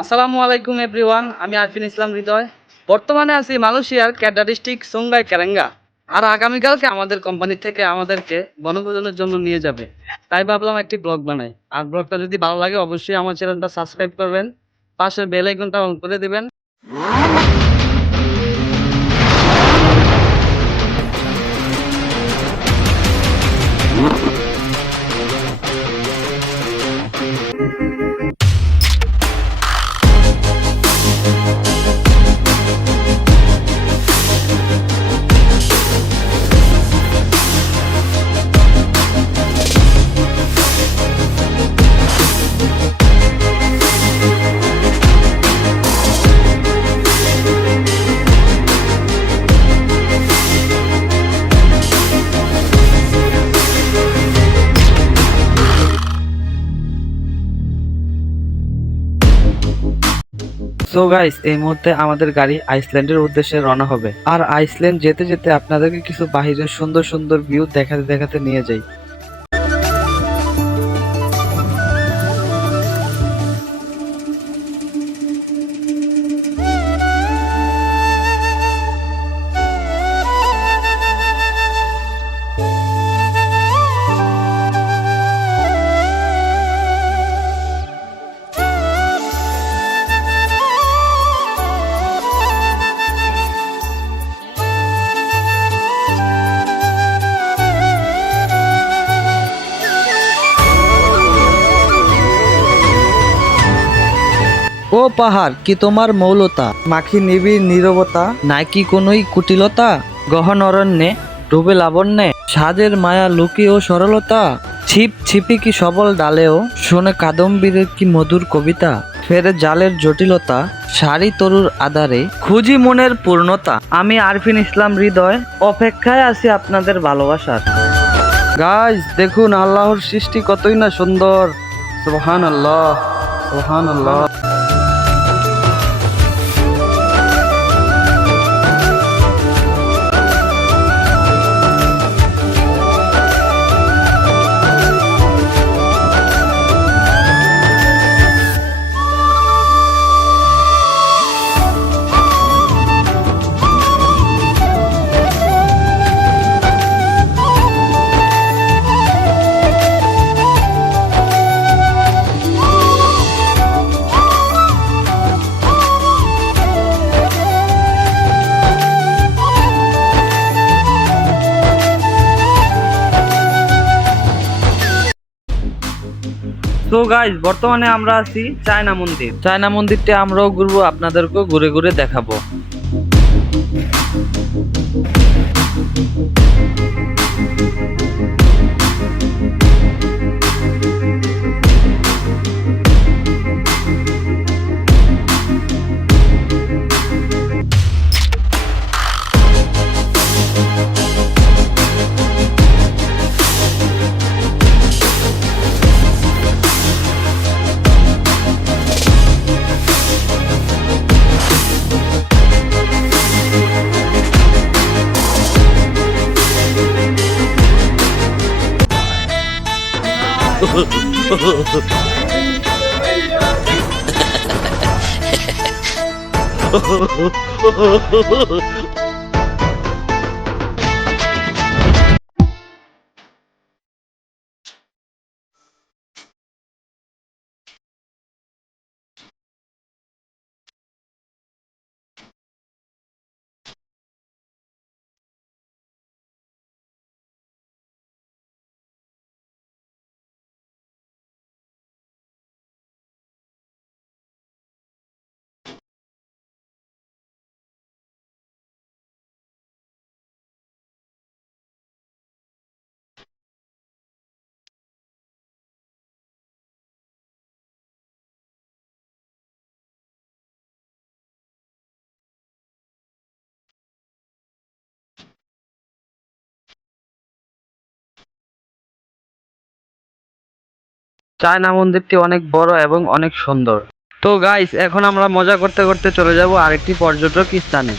আসসালামু আলাইকুম এভরিওয়ান, আমি আরফিন ইসলাম হৃদয়। বর্তমানে আছি মালয়েশিয়ার কেডা ডিস্ট্রিক্ট সুঙ্গাই কেরেঙ্গা। আর আগামীকালকে আমাদের কোম্পানি থেকে আমাদেরকে বনভোজনের জন্য নিয়ে যাবে। তাই ভাবলাম একটি ব্লগ বানাই। আর ব্লগটা যদি ভালো লাগে অবশ্যই আমার চ্যানেলটা সাবস্ক্রাইব করবেন, পাশে বেল আইকনটা অন করে দিবেন। সো গাইস, এই মুহূর্তে আমাদের গাড়ি আইসল্যান্ডের উদ্দেশ্যে রওনা হবে। আর আইসল্যান্ড যেতে যেতে আপনাদেরকে কিছু বাহিরের সুন্দর সুন্দর ভিউ দেখাতে দেখাতে নিয়ে যাই। ও পাহাড়, কি তোমার মৌলতা, মাখি নিবিড় নীরবতা, নাকি কোনোই কুটিলতা, গহন অরণ্যে ডুবে লাবণ্যে, সাজের মায়া লুকি ও সরলতা, ছিপ ছিপি কি সবল ডালেও শোনে কাদম্বীরের কি মধুর কবিতা, ফেরে জালের জটিলতা, সারি তরুর আধারে খুঁজি মনের পূর্ণতা। আমি আরফিন ইসলাম হৃদয়, অপেক্ষায় আছি আপনাদের ভালোবাসার। গাইস দেখুন, আল্লাহর সৃষ্টি কতই না সুন্দর। সুবহানাল্লাহ, সুবহানাল্লাহ। তো গাইস, বর্তমানে আমরা আছি চায়না মন্দির। চায়না মন্দিরটা আমরাও ঘুরবো, আপনাদেরকেও ঘুরে ঘুরে দেখাবো। চায়না মন্দিরটি অনেক বড় এবং অনেক সুন্দর। তো গাইস, এখন আমরা মজা করতে করতে চলে যাব আরেকটি পর্যটক স্থানে।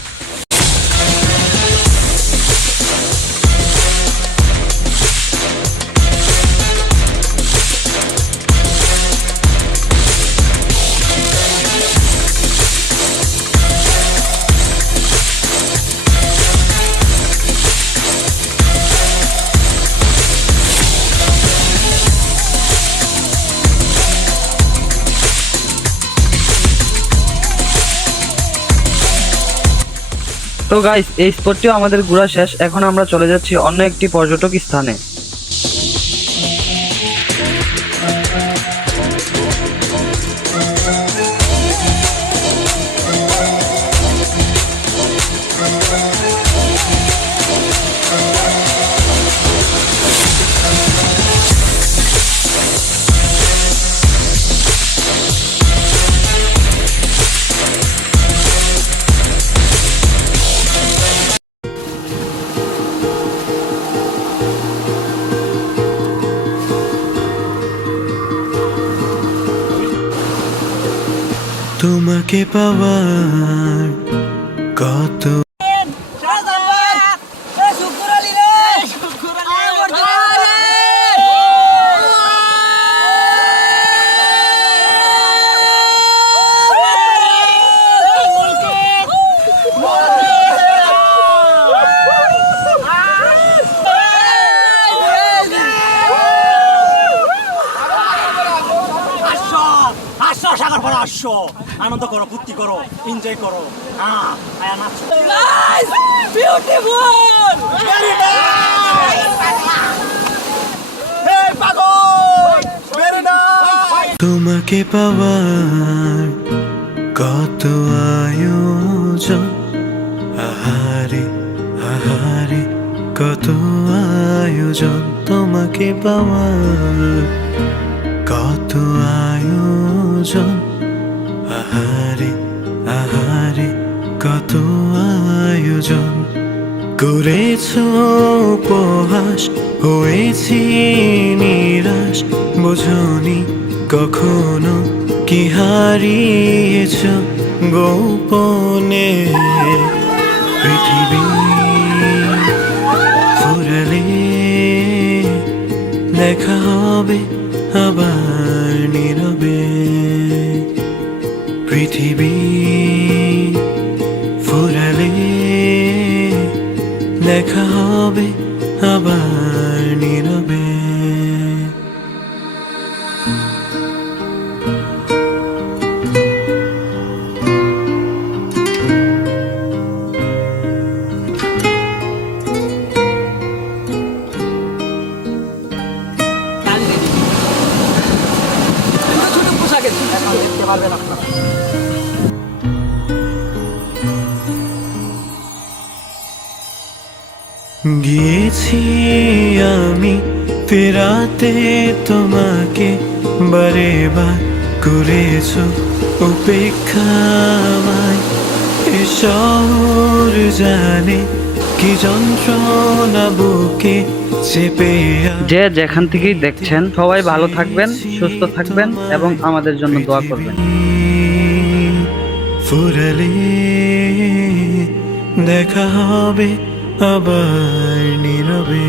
গাইস, এই স্পটটিও আমাদের ঘোরা শেষ। এখন আমরা চলে যাচ্ছি অন্য একটি পর্যটক স্থানে। তোমাকে পাওয়ার কত সাগর পর আসো, আনন্দ করো, ফুর্তি করো, এনজয় করো। তোমাকে পাওয়ার কত আয়োজন, আহারে আহারে কত আয়োজন। তোমাকে পাওয়ার কত আয়োজন, আহারে আহারে কত আয়োজন। করেছ উপহাস, হয়েছি নিরাশ, বোঝনি কখনো কি হারিয়েছ গোপনে। পৃথিবী ফুরালে দেখা হবে আবার নীরবে। পৃথিবী ফুরালে দেখা হবে আবার নীরবে। গিয়েছি আমি ফেরাতে তোমাকে, বারে বার করেছ উপেক্ষা আমায়। এ শহর জানে কি যন্ত্রণা বুকে চেপে। যে যেখান থেকেই দেখছেন সবাই ভালো থাকবেন, সুস্থ থাকবেন এবং আমাদের জন্য দোয়া করবেন। ফুরালে দেখা হবে আবার নীরবে।